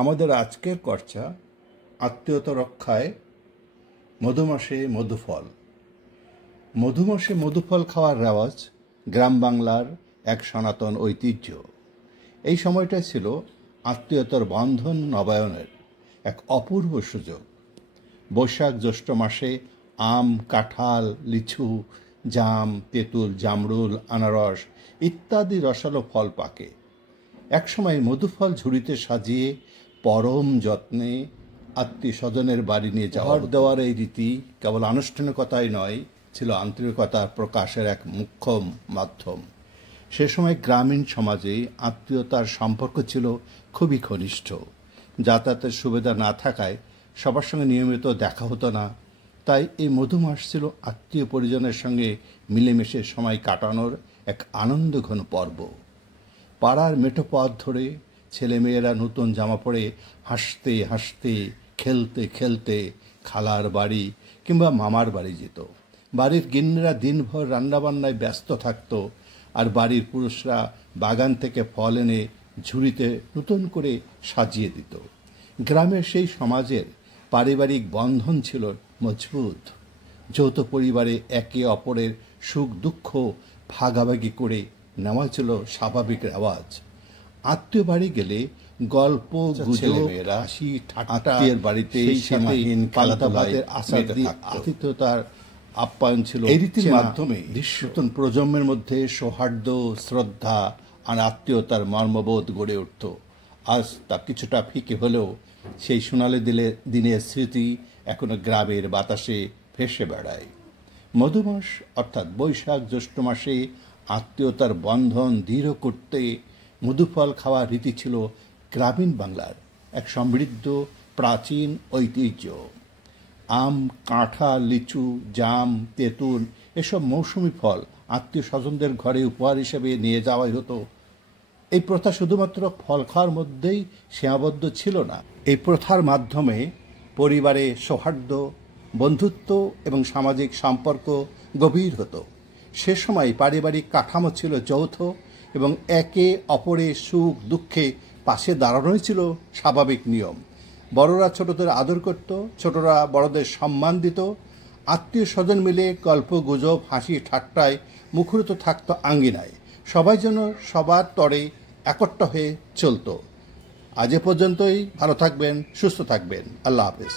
আমাদের আজকের চর্চা আত্মীয়তা রক্ষায় মধুমাসে মধুফল। মধুমাসে মধুফল খাওয়ার রেওয়াজ গ্রাম বাংলার এক সনাতন ঐতিহ্য। এই সময়টা ছিল আত্মীয়তার বন্ধন নবায়নের এক অপূর্ব সুযোগ। বৈশাখ জ্যৈষ্ঠ মাসে আম, কাঁঠাল, লিচু, জাম, তেঁতুল, জামরুল, আনারস ইত্যাদি রসালো ফল পাকে। একসময় মধুফল ঝুড়িতে সাজিয়ে পরম যত্নে আত্মীয় স্বজনের বাড়ি নিয়ে যাওয়ার দেওয়ার এই রীতি কেবল আনুষ্ঠানিকতাই নয়, ছিল আন্তরিকতা প্রকাশের এক মুখ্য মাধ্যম। সে সময় গ্রামীণ সমাজে আত্মীয়তার সম্পর্ক ছিল খুবই ঘনিষ্ঠ। যাতায়াতের সুবিধা না থাকায় সবার সঙ্গে নিয়মিত দেখা হতো না। তাই এই মধুমাস ছিল আত্মীয় পরিজনের সঙ্গে মিলেমিশে সময় কাটানোর এক আনন্দঘন পর্ব। পাড়ার মেঠো পথ ধরে ছেলেমেয়েরা নতুন জামা পরে হাসতে হাসতে, খেলতে খেলতে খালার বাড়ি কিংবা মামার বাড়ি যেত। বাড়ির গিন্নিরা দিনভর রান্নাবান্নায় ব্যস্ত থাকত, আর বাড়ির পুরুষরা বাগান থেকে ফল এনে ঝুড়িতে নতুন করে সাজিয়ে দিত। গ্রামের সেই সমাজের পারিবারিক বন্ধন ছিল মজবুত। যৌথ পরিবারে একে অপরের সুখ দুঃখ ভাগাভাগি করে নেওয়া ছিল স্বাভাবিক রেওয়াজ। আত্মীয় বাড়ি গেলে গল্প, গুজব, হাসি ঠাট্টার বাড়িতে সীমাহীন খেলাধুলায় আতিথ্যতার আপ্যায়ন ছিল। এই রীতির মাধ্যমে নতুন প্রজন্মের মধ্যে সৌহার্দ্য, শ্রদ্ধা আর আত্মীয়তার মর্মবোধ গড়ে উঠত। আজ তা কিছুটা ফিকে হলেও সেই সোনালি দিনের স্মৃতি এখনো গ্রামের বাতাসে ভেসে বেড়ায়। মধুমাস অর্থাৎ বৈশাখ জ্যৈষ্ঠ মাসে আত্মীয়তার বন্ধন দৃঢ় করতে মধুফল খাওয়ার রীতি ছিল গ্রামীণ বাংলার এক সমৃদ্ধ প্রাচীন ঐতিহ্য। আম, কাঁঠাল, লিচু, জাম, তেঁতুল এসব মৌসুমি ফল আত্মীয় স্বজনদের ঘরে উপহার হিসেবে নিয়ে যাওয়াই হতো। এই প্রথা শুধুমাত্র ফল খাওয়ার মধ্যেই সীমাবদ্ধ ছিল না। এই প্রথার মাধ্যমে পরিবারে সৌহার্দ্য, বন্ধুত্ব এবং সামাজিক সম্পর্ক গভীর হতো। সে সময় পারিবারিক কাঠামো ছিল যৌথ এবং একে অপরের সুখ দুঃখে পাশে দাঁড়ানোই ছিল স্বাভাবিক নিয়ম। বড়রা ছোটদের আদর করত, ছোটরা বড়দের সম্মান দিত। আত্মীয় স্বজন মিলে গল্প, গুজব, হাসি ঠাট্টায় মুখরিত থাকত আঙ্গিনায়। সবাই যেন সবার তরে একট্টা হয়ে চলত। আজ এ পর্যন্তই। ভালো থাকবেন, সুস্থ থাকবেন। আল্লাহ হাফেজ।